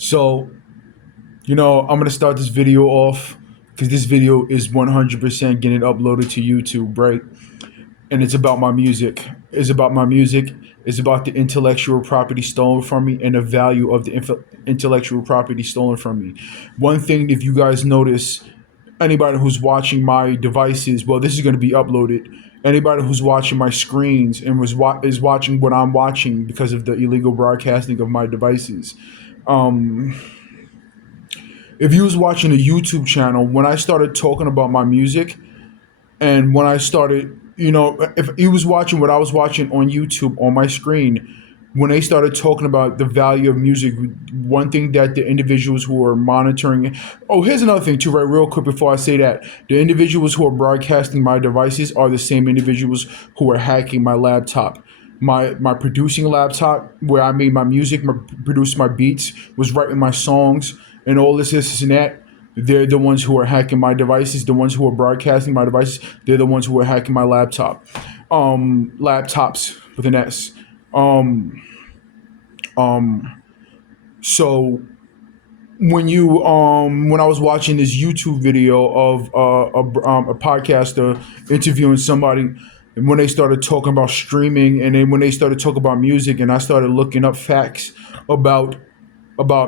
So, I'm gonna start this video off because this video is 100% getting uploaded to YouTube, right? And it's about my music. It's about my music. It's about the intellectual property stolen from me and the value of the intellectual property stolen from me. One thing, if you guys notice, anybody who's watching my devices, well, this is going to be uploaded. Anybody who's watching my screens and is watching what I'm watching because of the illegal broadcasting of my devices. Um, if you was watching a YouTube channel, when I started talking about my music, and when I started, if he was watching what I was watching on YouTube on my screen, when they started talking about the value of music, one thing that the individuals who are monitoring, oh, here's another thing too, right, real quick before I say that, the individuals who are broadcasting my devices are the same individuals who are hacking my laptop. My producing laptop, where I made my music, produced my beats, was writing my songs, and all this and that. They're the ones who are hacking my devices. The ones who are broadcasting my devices. They're the ones who are hacking my laptop. Laptops with an S. Um, um, so when I was watching this YouTube video of a podcaster interviewing somebody, and when they started talking about streaming, and then when they started talking about music, and I started looking up facts about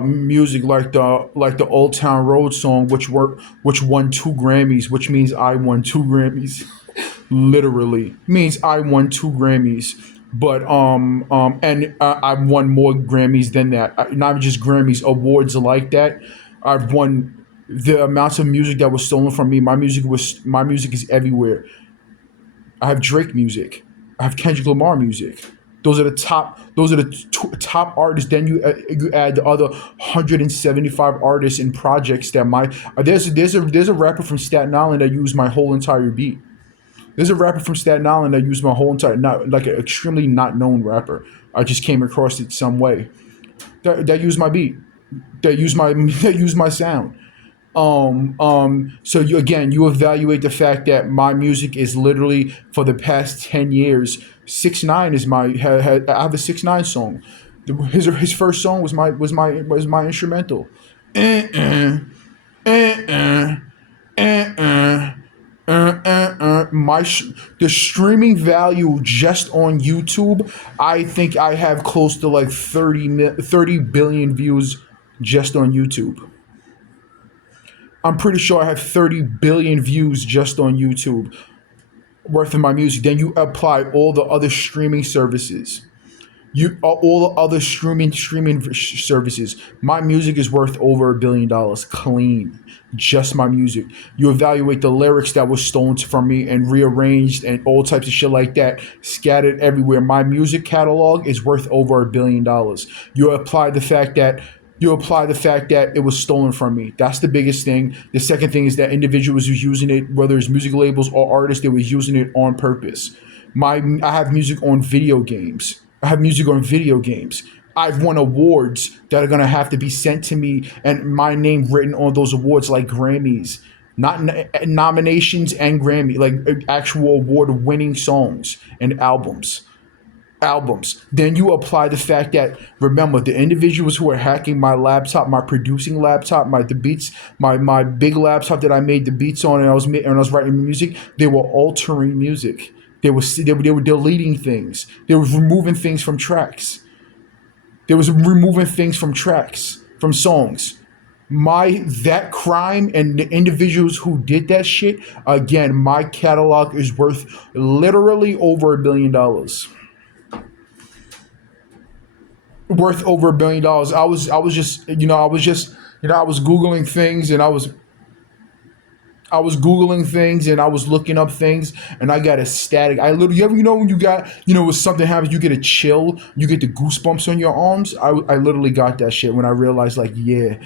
music, like the Old Town Road song, which won 2 Grammys, which means I won 2 Grammys. Literally means I won 2 Grammys. But and I've won more Grammys than that. Not just Grammys, awards like that. I've won the amounts of music that was stolen from me. My music is everywhere. I have Drake music. I have Kendrick Lamar music. Those are the top. Those are the top artists. Then you add the other 175 artists and projects that my there's a rapper from Staten Island that used my whole entire beat. There's a rapper from Staten Island that used my whole entire, not like an extremely not known rapper. I just came across it some way. That used my beat. That used my that used my sound. So you evaluate the fact that my music is literally for the past 10 years. 6ix9ine is I have a 6ix9ine song. His first song was my instrumental. Eh, eh, eh, eh, eh, eh. The streaming value just on YouTube, I think I have close to like 30 billion views just on YouTube. I'm pretty sure I have 30 billion views just on YouTube worth of my music. Then you apply all the other streaming services. All the other streaming services. My music is worth over $1 billion clean. Just my music. You evaluate the lyrics that was stolen from me and rearranged and all types of shit like that, scattered everywhere. My music catalog is worth over $1 billion. You apply the fact that it was stolen from me. That's the biggest thing. The second thing is that individuals who's using it, whether it's music labels or artists, they was using it on purpose. I have music on video games. I have music on video games. I've won awards that are gonna have to be sent to me and my name written on those awards, like Grammys, not nominations and Grammy, like actual award-winning songs and albums. Then you apply the fact that, remember, the individuals who are hacking my laptop, my producing laptop, the beats, my big laptop that I made the beats on, and I was writing music. They were altering music. They were deleting things. They were removing things from tracks. They was removing things from tracks, from songs. That crime and the individuals who did that shit, again, my catalog is worth literally over $1 billion. Worth over $1 billion. I was googling things, and I was googling things, and I was looking up things, and I got ecstatic. I literally, when you got, when something happens, you get a chill, you get the goosebumps on your arms. I literally got that shit when I realized, like, yeah,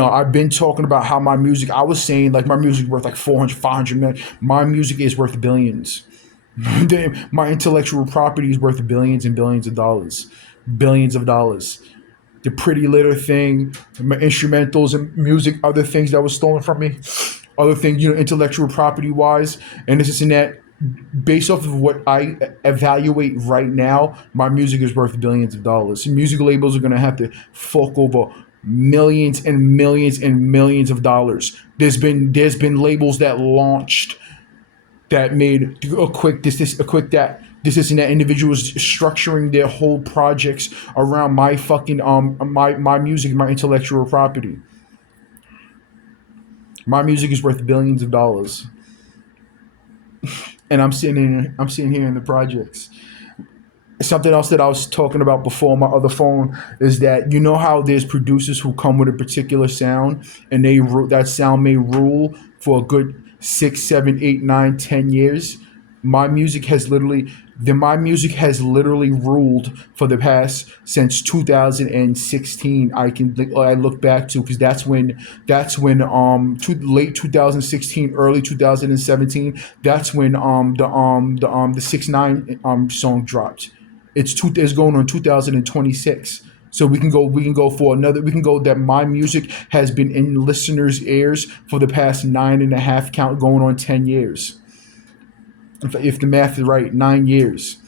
I've been talking about how my music. I was saying like my music worth like 400, 500 million. My music is worth billions. My intellectual property is worth billions and billions of dollars. Billions of dollars. The Pretty Litter thing, my instrumentals and music, other things that was stolen from me, other things, intellectual property wise, and this and that. Based off of what I evaluate right now, my music is worth billions of dollars. Music labels are gonna have to fork over millions and millions and millions of dollars. There's been labels that launched that made a quick this a quick that this and that, individuals structuring their whole projects around my fucking my music, my intellectual property. My music is worth billions of dollars, and I'm sitting here in the projects. Something else that I was talking about before on my other phone is that, you know how there's producers who come with a particular sound, and that sound may rule for a good 6, 7, 8, 9, 10 years. My music has literally my music has literally ruled for the past since 2016. I look back to, because late 2016, early 2017. That's when the 6 9 song dropped. It's going on 2026. So we can go for another, we can go that my music has been in listeners' ears for the past 9.5, count going on 10 years. If the math is right, 9 years.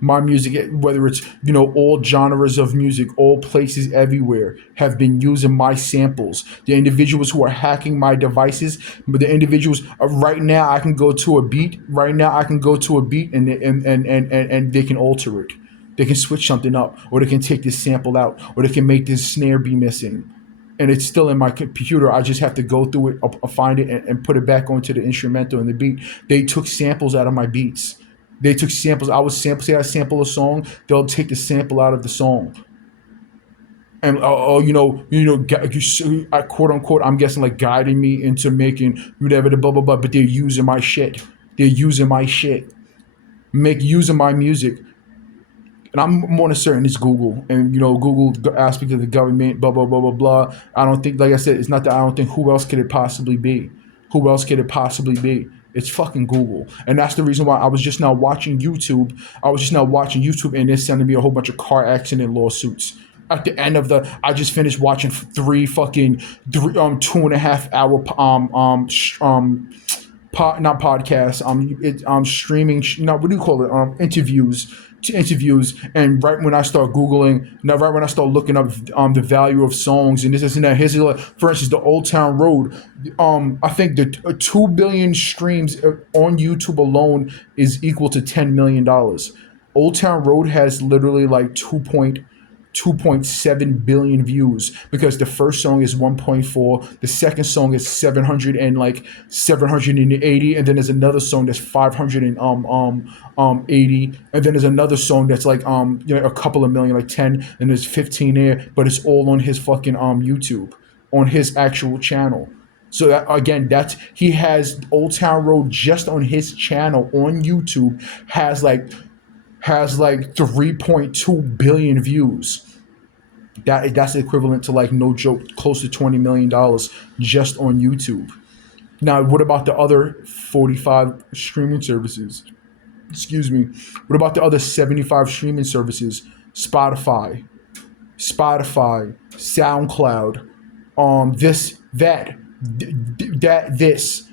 My music, whether it's, all genres of music, all places, everywhere, have been using my samples. The individuals who are hacking my devices, but the individuals, right now I can go to a beat. Right now I can go to a beat, and they can alter it. They can switch something up, or they can take this sample out, or they can make this snare be missing, and it's still in my computer. I just have to go through it, find it, and put it back onto the instrumental and the beat. They took samples out of my beats. They took samples. I would say I sample a song. They'll take the sample out of the song, and I quote unquote, I'm guessing, like, guiding me into making whatever the blah blah blah. But they're using my shit. They're using my shit. Using my music. And I'm more than certain it's Google. And, Google aspect of the government, blah blah blah blah blah. I don't think, like I said, it's not that I don't think. Who else could it possibly be? Who else could it possibly be? It's fucking Google. And that's the reason why I was just now watching YouTube. And they're sending me a whole bunch of car accident lawsuits. At the end of I just finished watching 2.5 hour not podcasts, streaming, no, what do you call it, interviews. And right when I start googling, now right when I start looking up the value of songs and this and that, here's, like, for instance, the Old Town Road. I think the 2 billion streams on YouTube alone is equal to $10 million. Old Town Road has literally like 2.7 billion views, because the first song is 1.4, the second song is 780, and then there's another song that's 580, and then there's another song that's like a couple of million, like 10, and there's 15 there, but it's all on his fucking YouTube, on his actual channel. So that, again, he has Old Town Road just on his channel on YouTube has like 3.2 billion views. That's equivalent to, like, no joke, close to $20 million just on YouTube. Now, what about the other 45 streaming services? Excuse me. What about the other 75 streaming services? Spotify, SoundCloud, this, this.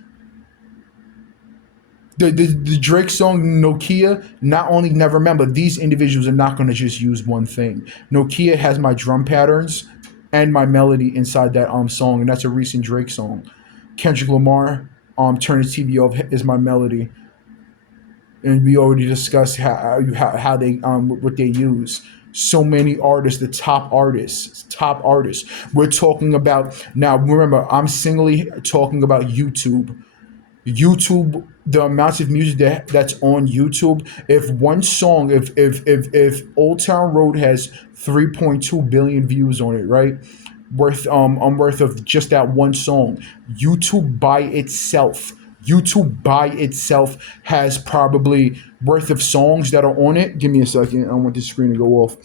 The Drake song Nokia, not only, never remember, these individuals are not going to just use one thing. Nokia has my drum patterns and my melody inside that song, and that's a recent Drake song. Kendrick Lamar, Turn the TV Off is my melody, and we already discussed how they what they use. So many artists, the top artists. We're talking about now. Remember, I'm singly talking about YouTube. The amounts of music that's on YouTube. If one song, if Old Town Road has 3.2 billion views on it, right? Worth of just that one song. YouTube by itself has probably worth of songs that are on it. Give me a second. I want this screen to go off.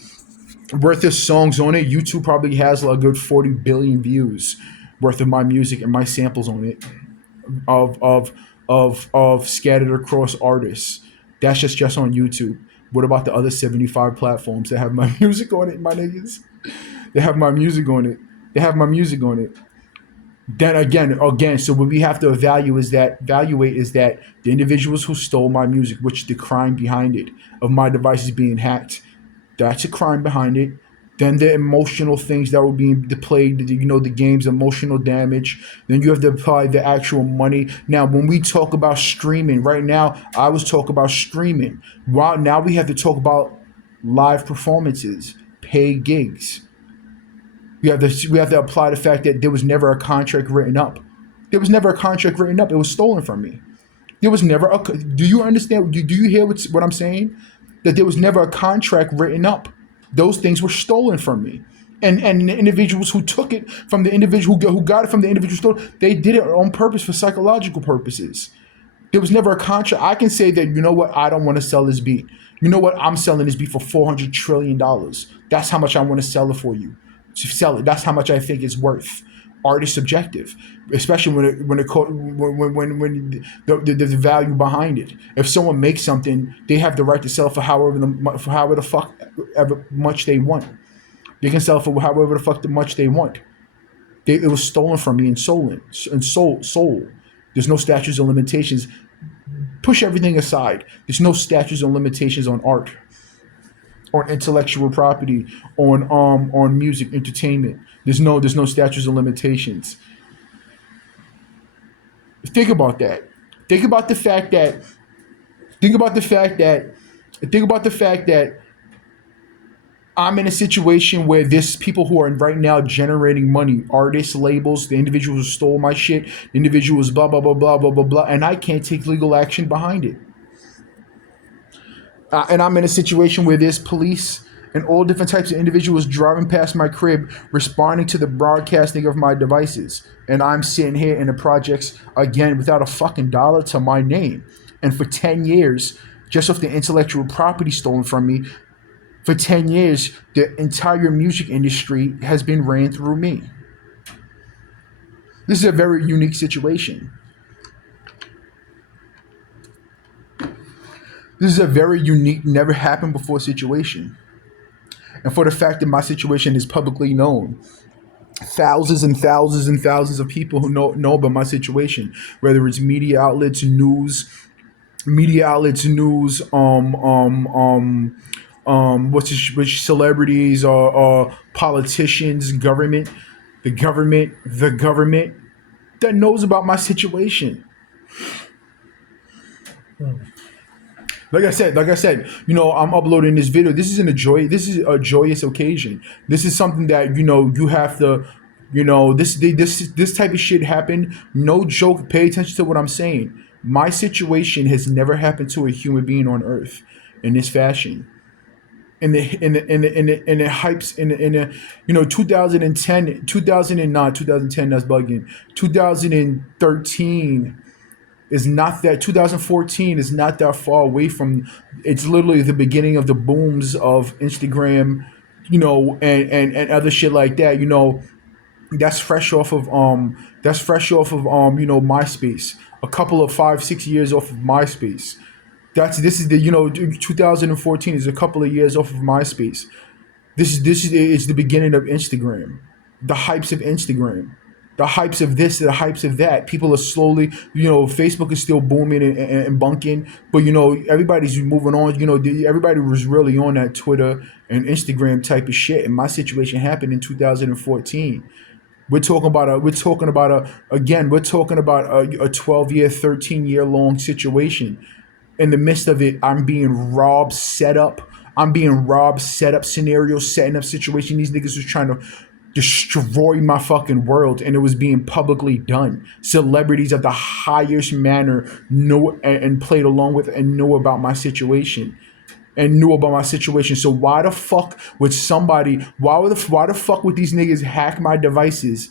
Worth of songs on it. YouTube probably has a good 40 billion views worth of my music and my samples on it. Of scattered across artists. That's just on YouTube. What about the other 75 platforms that have my music on it, my niggas? They have my music on it. Then again, so what we have to evaluate is that the individuals who stole my music, which the crime behind it, of my devices being hacked, that's a crime behind it. Then the emotional things that were being played, the game's emotional damage. Then you have to apply the actual money. Now, when we talk about streaming, right now, I was talking about streaming. Wow, now we have to talk about live performances, paid gigs. We have to apply the fact that there was never a contract written up. There was never a contract written up. It was stolen from me. There was never a. Do you understand? Do you hear what I'm saying? That there was never a contract written up. Those things were stolen from me. And the individuals who took it from the individual who got it from the individual store, they did it on purpose for psychological purposes. There was never a contract. I can say that, you know what, I don't want to sell this beat. You know what, I'm selling this beat for $400 trillion. That's how much I want to sell it for you. To sell it, that's how much I think it's worth. Art is subjective, especially when the value behind it. If someone makes something, they have the right to sell it for however the fuck ever much they want. They can sell it for however the fuck the much they want. It was stolen from me and sold. There's no statutes of limitations. Push everything aside. There's no statutes of limitations on art, on intellectual property, on music, entertainment. There's no statutes of limitations. Think about that. Think about the fact that think about the fact that think about the fact that I'm in a situation where there's people who are right now generating money, artists, labels, the individuals who stole my shit, the individuals blah blah blah blah blah blah blah, and I can't take legal action behind it. And I'm in a situation where there's police and all different types of individuals driving past my crib, responding to the broadcasting of my devices, and I'm sitting here in the projects again without a fucking dollar to my name. And for 10 years, just off the intellectual property stolen from me, for 10 years, the entire music industry has been ran through me. This is a very unique situation. This is a very unique, never happened before situation. And for the fact that my situation is publicly known, thousands and thousands and thousands of people who know about my situation, whether it's media outlets, news, which celebrities or politicians, the government that knows about my situation. Like I said, I'm uploading this video. This is a joyous occasion. This is something that you have to, this type of shit happened. No joke. Pay attention to what I'm saying. My situation has never happened to a human being on Earth in this fashion. In the hypes in the 2010, 2009, 2010, that's bugging. 2013 is not that 2014 is not that far away from. It's literally the beginning of the booms of Instagram, and other shit like that. That's fresh off of MySpace. A couple of 5-6 years off of MySpace. This is the 2014 is a couple of years off of MySpace. This is it's the beginning of Instagram, the hypes of Instagram, the hypes of this, the hypes of that. People are slowly, Facebook is still booming and bunking, but everybody's moving on. Everybody was really on that Twitter and Instagram type of shit. And my situation happened in 2014. We're talking about a 12-year, 13-year long situation. In the midst of it, I'm being robbed, set up scenario, setting up situation. These niggas was trying to destroy my fucking world, and it was being publicly done. Celebrities of the highest manner know and played along with and knew about my situation. So why the fuck would these niggas hack my devices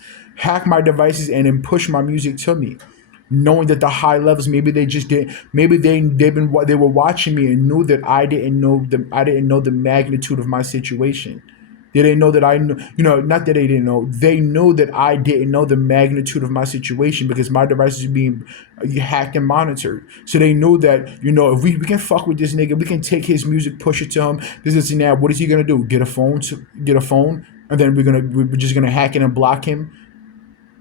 and then push my music to me, knowing that the high levels, maybe they just did, maybe they were watching me and knew that I didn't know the magnitude of my situation. They didn't know that I knew, not that they didn't know. They knew that I didn't know the magnitude of my situation because my devices are being hacked and monitored. So they knew that, if we can fuck with this nigga, we can take his music, push it to him. This is now. What is he gonna do? Get a phone, and then we're just gonna hack it and block him.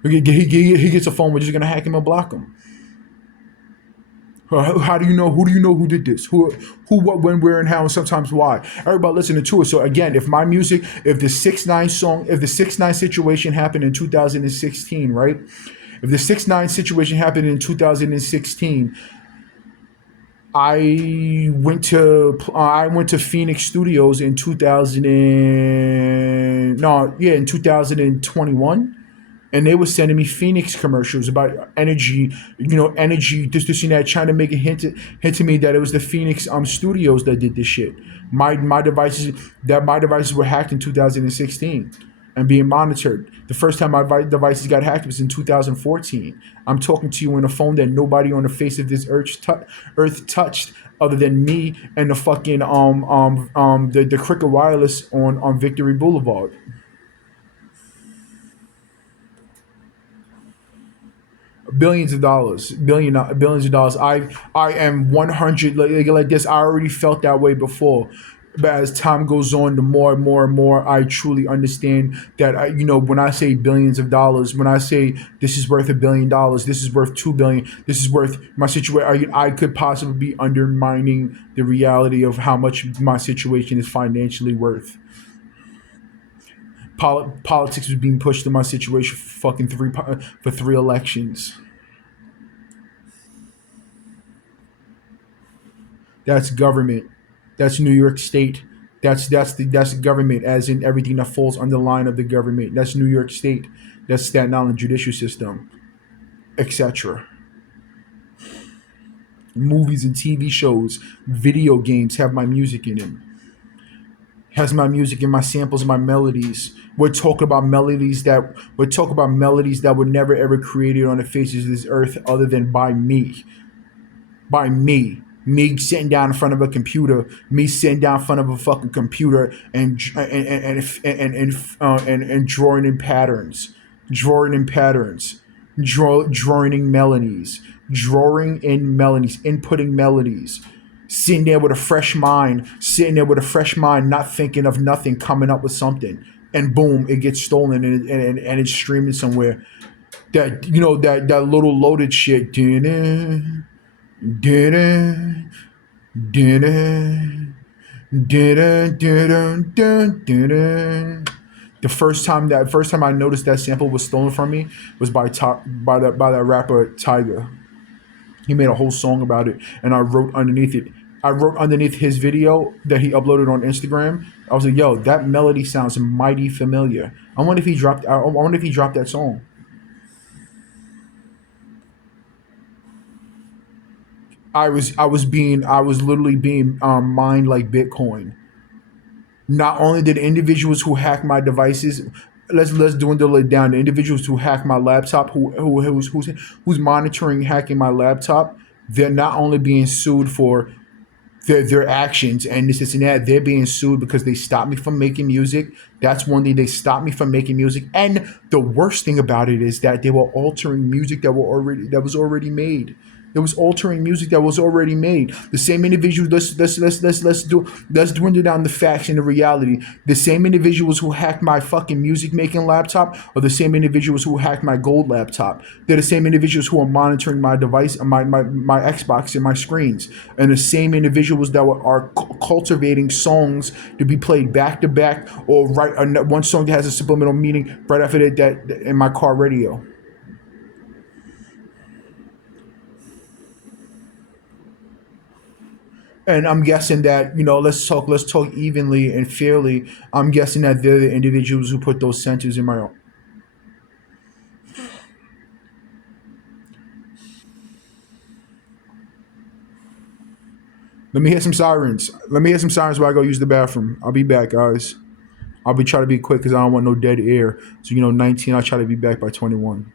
He gets a phone. We're just gonna hack him and block him. How do you know? Who do you know who did this? Who, what, when, where, and how, and sometimes why? Everybody listening to it. So again, if my music, if the 6ix9ine song, if the 6ix9ine situation happened in 2016, right? If the 6ix9ine situation happened in 2016, I went to Phoenix Studios in 2000 and no yeah in 2021, and they were sending me Phoenix commercials about energy, energy, this and that, trying to make a hint to me that it was the Phoenix studios that did this shit. My devices were hacked in 2016 and being monitored. The first time my devices got hacked was in 2014. I'm talking to you on a phone that nobody on the face of this earth touched other than me and the fucking the Cricket Wireless on Victory Boulevard. Billions of dollars, billions of dollars. I am 100 like this. I already felt that way before, but as time goes on, the more and more and more I truly understand that when I say billions of dollars, when I say this is worth $1 billion, this is worth 2 billion, this is worth my situation. I could possibly be undermining the reality of how much my situation is financially worth. Politics was being pushed in my situation for fucking for 3 elections. That's government. That's New York State. That's the government, as in everything that falls under the line of the government. That's New York State. That's Staten Island judicial system, etc. Movies and TV shows, video games have my music in them. Has my music and my samples and my melodies. We're talking about melodies that were never ever created on the faces of this earth other than by me sitting down in front of a computer, me sitting down in front of a fucking computer and drawing in patterns, drawing in patterns, drawing in melodies, inputting melodies, sitting there with a fresh mind, not thinking of nothing, coming up with something, and boom, it gets stolen and it's streaming somewhere. That little loaded shit. Dun, dun, dun, dun, dun, dun. The first time I noticed that sample was stolen from me was by that rapper Tyga. He made a whole song about it, and I wrote underneath it. I wrote underneath his video that he uploaded on Instagram. I was like, "Yo, that melody sounds mighty familiar. I wonder if he dropped. I wonder if he dropped that song." I was literally being mined like Bitcoin. Not only did individuals who hack my devices, let's dwindle it down. The individuals who hack my laptop, who's monitoring hacking my laptop, they're not only being sued for their actions and this and that. They're being sued because they stopped me from making music. That's one thing. They stopped me from making music, and the worst thing about it is that they were altering music that was already made. It was altering music that was already made. The same individuals. Let's dwindle down the facts and the reality. The same individuals who hacked my fucking music making laptop are the same individuals who hacked my gold laptop. They're the same individuals who are monitoring my device, my Xbox and my screens, and the same individuals that are cultivating songs to be played back to back, or one song that has a subliminal meaning right after that in my car radio. And I'm guessing that let's talk evenly and fairly. I'm guessing that they're the individuals who put those centers in my. Let me hear some sirens. Let me hear some sirens while I go use the bathroom. I'll be back, guys. I'll be trying to be quick because I don't want no dead air. So 19. I'll try to be back by 21.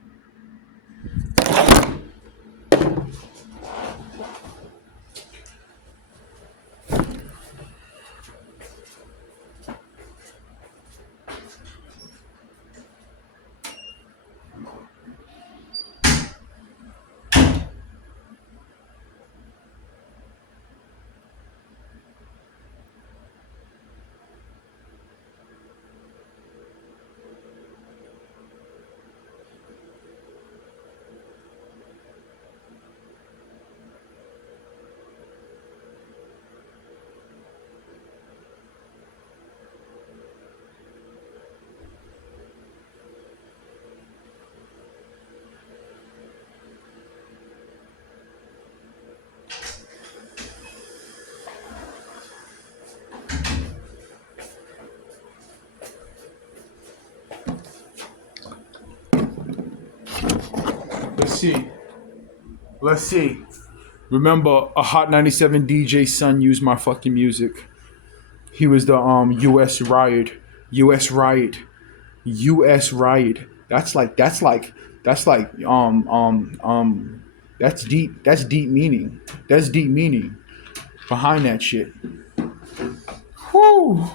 see. Let's see. Remember, a Hot 97 DJ son used my fucking music. He was the U.S. Riot, U.S. Riot, U.S. Riot. That's like that's deep. That's deep meaning. That's deep meaning behind that shit. Whew.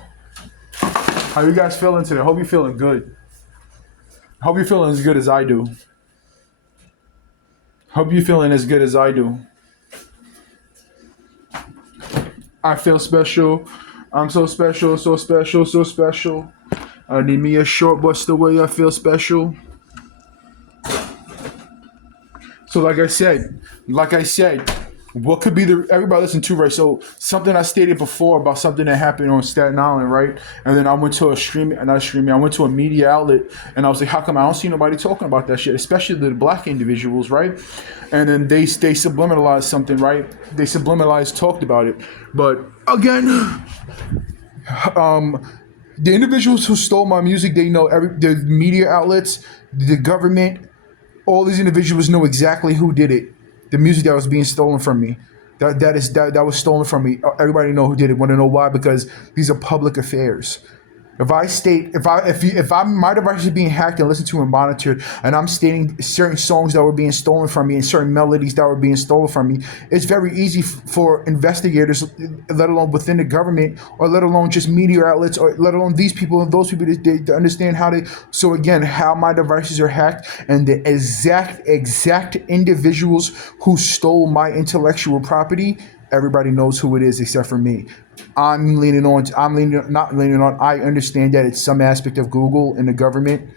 How you guys feeling today? Hope you're feeling good. Hope you're feeling as good as I do. Hope you're feeling as good as I do. I feel special. I'm so special, so special, so special. I need me a short bus the way I feel special. So like I said, what could be everybody listen to, right? So something I stated before about something that happened on Staten Island, right? And then I went to I went to a media outlet and I was like, how come I don't see nobody talking about that shit, especially the black individuals, right? And then they subliminalized something, right? They talked about it. But again, the individuals who stole my music, they know the media outlets, the government, all these individuals know exactly who did it. The music that was being stolen from me, that was stolen from me. Everybody know who did it. Want to know why? Because these are public affairs. If my device is being hacked and listened to and monitored, and I'm stating certain songs that were being stolen from me and certain melodies that were being stolen from me, it's very easy for investigators, let alone within the government, or let alone just media outlets, or let alone these people and those people to understand how they. So again, how my devices are hacked and the exact individuals who stole my intellectual property. Everybody knows who it is except for me. I understand that it's some aspect of Google and the government,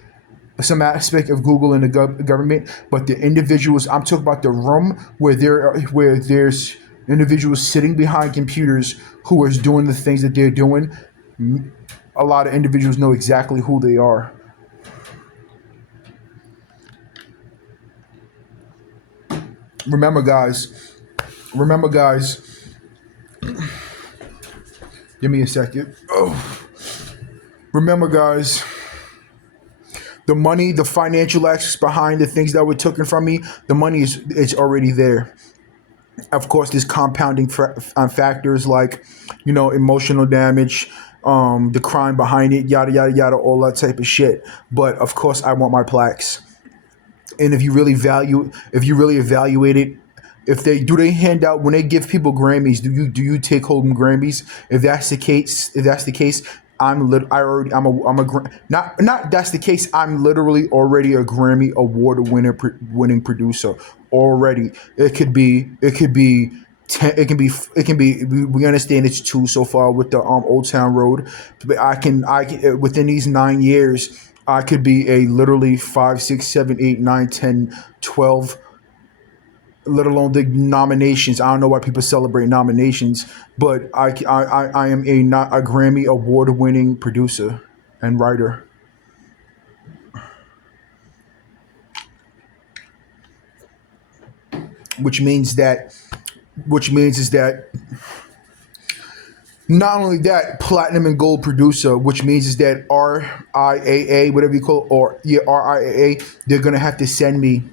but the individuals, I'm talking about the room where there's individuals sitting behind computers who are doing the things that they're doing. A lot of individuals know exactly who they are. Remember, guys. Give me a second. Oh. Remember, guys. The money, the financial access behind the things that were taken from me, the money is already there. Of course, there's compounding factors like, emotional damage, the crime behind it, yada yada yada, all that type of shit. But of course, I want my plaques. And if you really evaluate it, they hand out when they give people Grammys, do you take home Grammys? If that's the case, I'm literally already a Grammy award winning producer already. It can be 10, it can be we understand it's 2 so far with the Old Town Road, but I can within these 9 years I could be a literally 5, 6, 7, 8, 9, 10, 12, let alone the nominations. I don't know why people celebrate nominations, but I am a Grammy award winning producer and writer. Which means is that not only that, platinum and gold producer, which means is that RIAA, whatever you call it, RIAA, they're gonna have to send me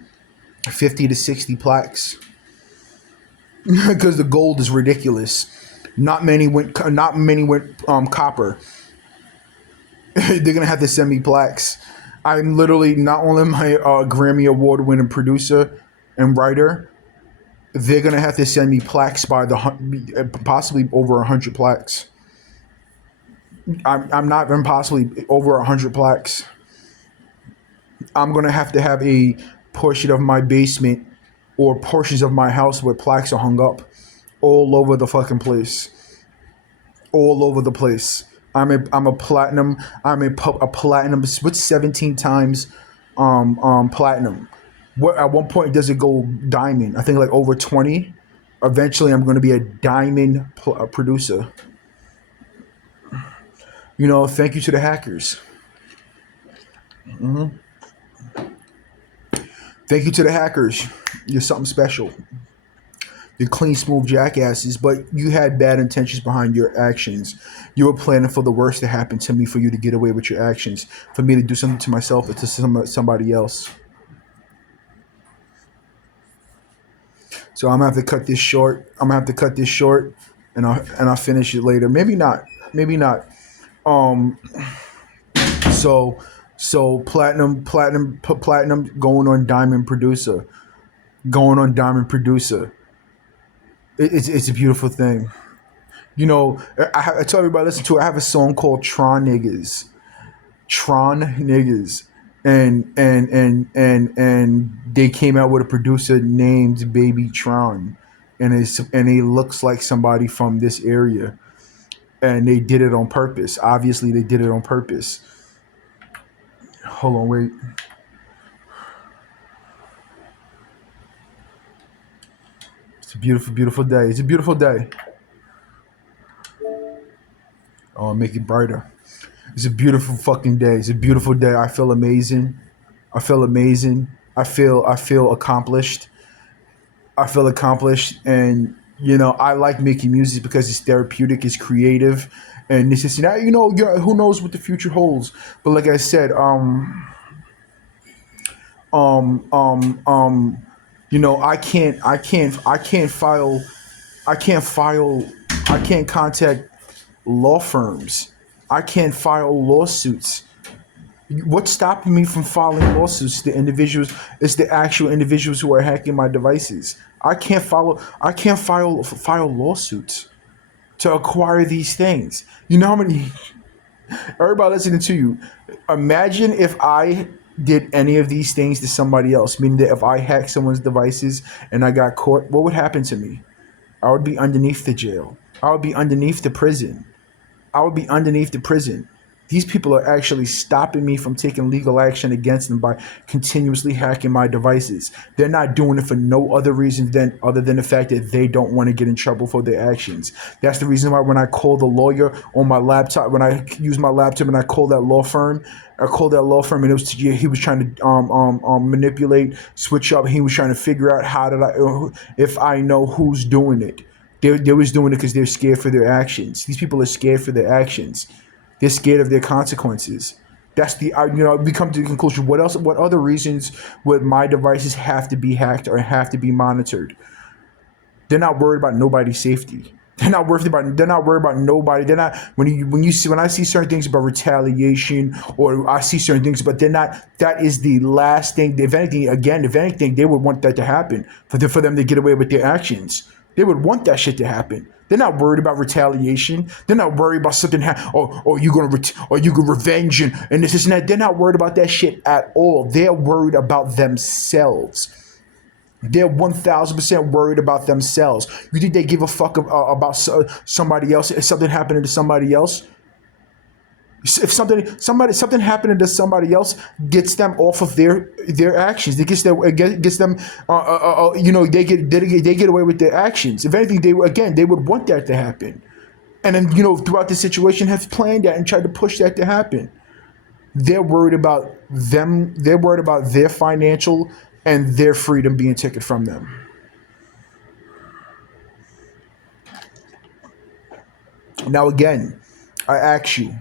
50 to 60 plaques because the gold is ridiculous. Not many went copper. They're gonna have to send me plaques. I'm literally not only my Grammy award winning producer and writer, they're gonna have to send me plaques by possibly over 100 plaques. I'm not even possibly over 100 plaques. I'm gonna have to have a portion of my basement or portions of my house where plaques are hung up all over the fucking place. All over the place. I'm a platinum. I'm a platinum. What's 17 times platinum? What at one point does it go diamond? I think like over 20. Eventually, I'm going to be a diamond producer. Thank you to the hackers. Thank you to the hackers. You're something special. You're clean, smooth jackasses, but you had bad intentions behind your actions. You were planning for the worst to happen to me, for you to get away with your actions, for me to do something to myself or to somebody else. So I'm gonna have to cut this short. I'm gonna have to cut this short, and I'll finish it later. Maybe not. Maybe not. Um. So platinum going on diamond producer, going on diamond producer. It's a beautiful thing. You know, I tell everybody listen to it. I have a song called Tron Niggas. Tron Niggas. And they came out with a producer named Baby Tron. And he looks like somebody from this area. And they did it on purpose. Obviously they did it on purpose. Hold on, wait. It's a beautiful, beautiful day. It's a beautiful day. Oh, make it brighter. It's a beautiful fucking day. It's a beautiful day. I feel amazing. I feel amazing. I feel accomplished. I feel accomplished, and I like making music because it's therapeutic, it's creative, and this is now. Who knows what the future holds? But like I said, um, um, um, I can't file, I can't file, I can't contact law firms. I can't file lawsuits. What's stopping me from filing lawsuits? The individuals, it's the actual individuals who are hacking my devices. I can't file lawsuits to acquire these things. You know how many everybody listening to you. Imagine if I did any of these things to somebody else, meaning that if I hacked someone's devices and I got caught, what would happen to me? I would be underneath the jail. I would be underneath the prison. I would be underneath the prison. These people are actually stopping me from taking legal action against them by continuously hacking my devices. They're not doing it for no other reason than other than the fact that they don't want to get in trouble for their actions. That's the reason why when I call the lawyer on my laptop, when I use my laptop and I called that law firm and he was trying to manipulate, switch up. He was trying to figure out how did I if I know who's doing it. They was doing it because they're scared for their actions. These people are scared for their actions. They're scared of their consequences. That's we come to the conclusion. What else? What other reasons would my devices have to be hacked or have to be monitored? They're not worried about nobody's safety. They're not worried about nobody. They're not when I see certain things about retaliation or I see certain things, but they're not. That is the last thing. If anything, they would want that to happen for them to get away with their actions. They would want that shit to happen. They're not worried about retaliation. They're not worried about something or you gonna or you gonna revenge and this and that. They're not worried about that shit at all. They're worried about themselves. They're 1,000% worried about themselves. You think they give a fuck about somebody else? If something happening to somebody else, if something happening to somebody else gets them off of their actions, it gets them. They get away with their actions. If anything, they would want that to happen, and then throughout the situation have planned that and tried to push that to happen. They're worried about them. They're worried about their financial and their freedom being taken from them. Now, again, I ask you,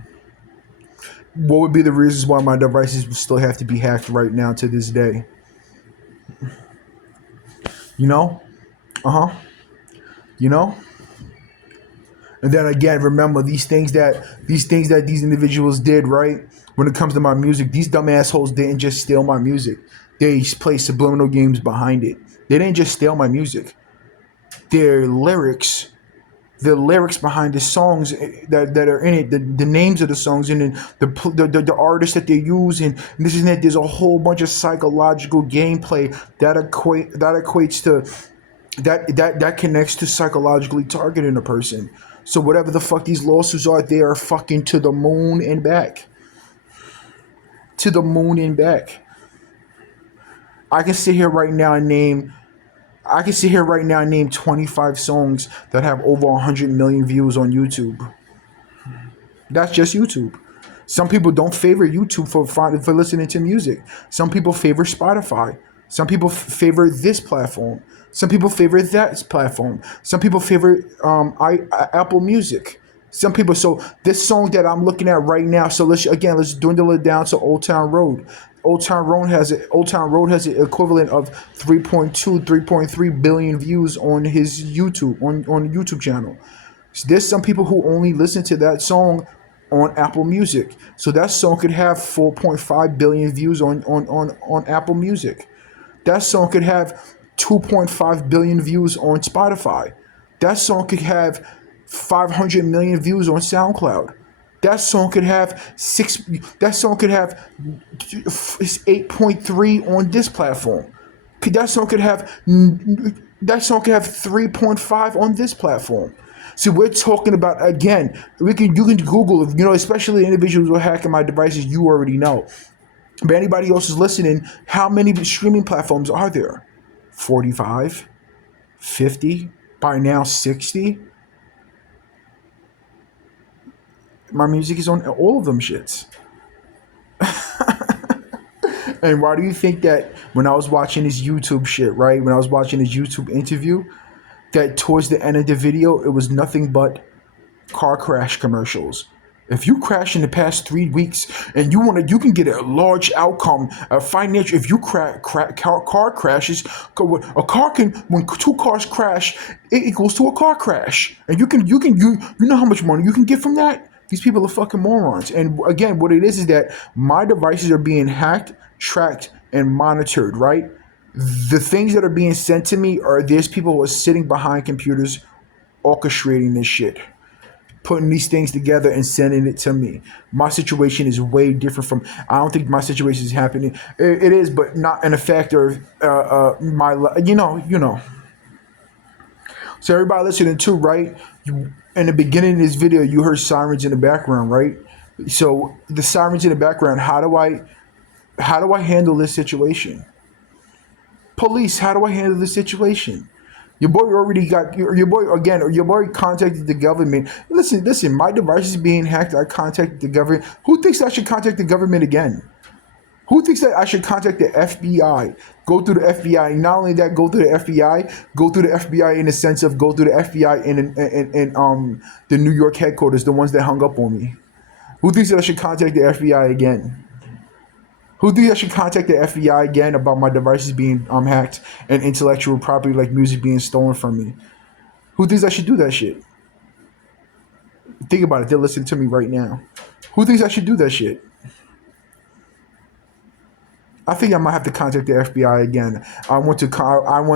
what would be the reasons why my devices would still have to be hacked right now to this day? You know? Uh huh. You know? And then again, remember these things that these individuals did, right? When it comes to my music, these dumb assholes didn't just steal my music. They play subliminal games behind it. They didn't just steal my music. Their lyrics, the lyrics behind the songs that are in it, the names of the songs, and then the artists that they use, and this and that. There's a whole bunch of psychological gameplay that equates to that connects to psychologically targeting a person. So whatever the fuck these lawsuits are, they are fucking to the moon and back. To the moon and back. I can sit here right now and name I can sit here right now and name 25 songs that have over 100 million views on YouTube. That's just YouTube. Some people don't favor YouTube for listening to music. Some people favor Spotify. Some people favor this platform. Some people favor that platform. Some people favor Apple Music. Some people. So this song that I'm looking at right now. So let's dwindle it down to Old Town Road. Old Town Road has an equivalent of 3.2, 3.3 billion views on his YouTube on YouTube channel. There's some people who only listen to that song on Apple Music. So that song could have 4.5 billion views on Apple Music. That song could have 2.5 billion views on Spotify. That song could have 500 million views on SoundCloud. That song could have six. That song could have 8.3 on this platform. That song could have that song could have 3.5 on this platform. See, we're talking about again. You can Google, especially individuals who are hacking my devices. You already know. But anybody else is listening, how many streaming platforms are there? 45, 50, by now 60. My music is on all of them shits. And why do you think that when I was watching this YouTube shit, right? When I was watching this YouTube interview, that towards the end of the video, it was nothing but car crash commercials. If you crash in the past 3 weeks and you can get a large outcome, a financial. If you car crashes, a car can when two cars crash, it equals to a car crash, and you know how much money you can get from that. These people are fucking morons. And again, what it is that my devices are being hacked, tracked, and monitored. Right. The things that are being sent to me are there's people who are sitting behind computers orchestrating this shit, putting these things together and sending it to me. My situation is way different from. I don't think my situation is happening. It is, but not in a factor of my. So everybody listening too, right? In the beginning of this video, you heard sirens in the background, right? So the sirens in the background. How do I handle this situation? Police, how do I handle this situation? Your boy already got your boy again. Or your boy contacted the government. Listen. My device is being hacked. I contacted the government. Who thinks I should contact the government again? Who thinks that I should contact the FBI? Go through the FBI. Not only that, go through the FBI. Go through the FBI in the sense of go through the FBI in the New York headquarters, the ones that hung up on me. Who thinks that I should contact the FBI again? Who thinks I should contact the FBI again about my devices being hacked and intellectual property like music being stolen from me? Who thinks I should do that shit? Think about it. They're listening to me right now. Who thinks I should do that shit? I think I might have to contact the FBI again. I want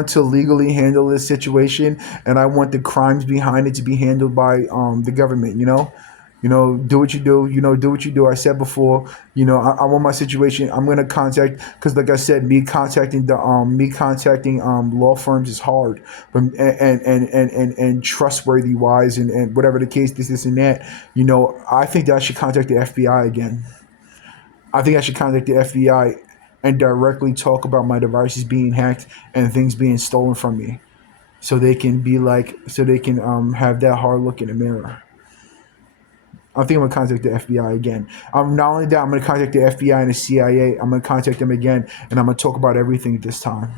to legally handle this situation, and I want the crimes behind it to be handled by the government. Do what you do. Do what you do. I said before. I want my situation. I'm gonna contact because, like I said, me contacting law firms is hard, but and trustworthy wise and whatever the case, this and that. I think that I should contact the FBI again. I think I should contact the FBI and directly talk about my devices being hacked and things being stolen from me, so they can have that hard look in the mirror. I think I'm gonna contact the FBI again. Not only that, I'm gonna contact the FBI and the CIA. I'm gonna contact them again, and I'm gonna talk about everything this time.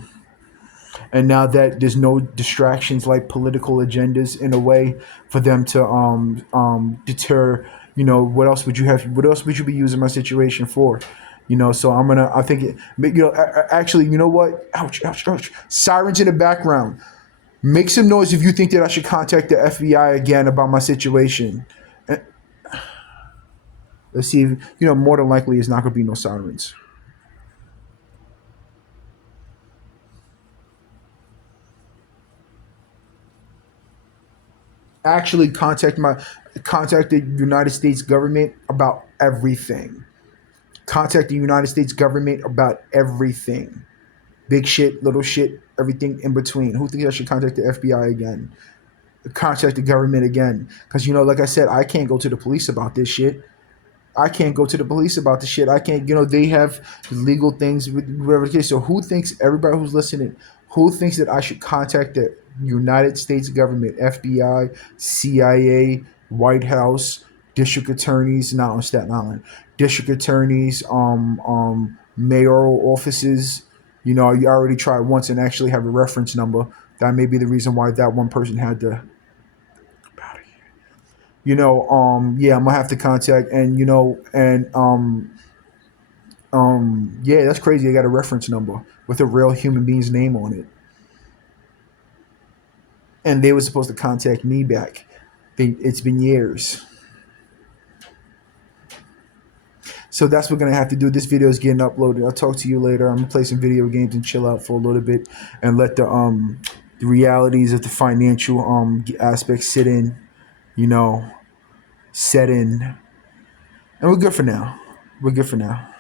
And now that there's no distractions like political agendas in a way for them to deter, what else would you have? What else would you be using my situation for? So I think actually, you know what? Ouch, ouch, ouch. Sirens in the background. Make some noise if you think that I should contact the FBI again about my situation. Let's see if, more than likely it's not going to be no sirens. Actually contact the United States government about everything. Contact the United States government about everything. Big shit, little shit, everything in between. Who thinks I should contact the FBI again? Contact the government again. Because, like I said, I can't go to the police about this shit. I can't go to the police about the shit. I can't, they have legal things with whatever the case. So who thinks, everybody who's listening, who thinks that I should contact the United States government, FBI, CIA, White House, district attorneys, not on Staten Island, district attorneys, mayoral offices? You already tried once and actually have a reference number. That may be the reason why that one person had to. Yeah, I'm gonna have to contact and Yeah, that's crazy. I got a reference number with a real human being's name on it, and they were supposed to contact me back. It's been years. So that's what we're gonna have to do. This video is getting uploaded. I'll talk to you later. I'm gonna play some video games and chill out for a little bit and let the realities of the financial aspects sit in, you know, set in. And we're good for now. We're good for now.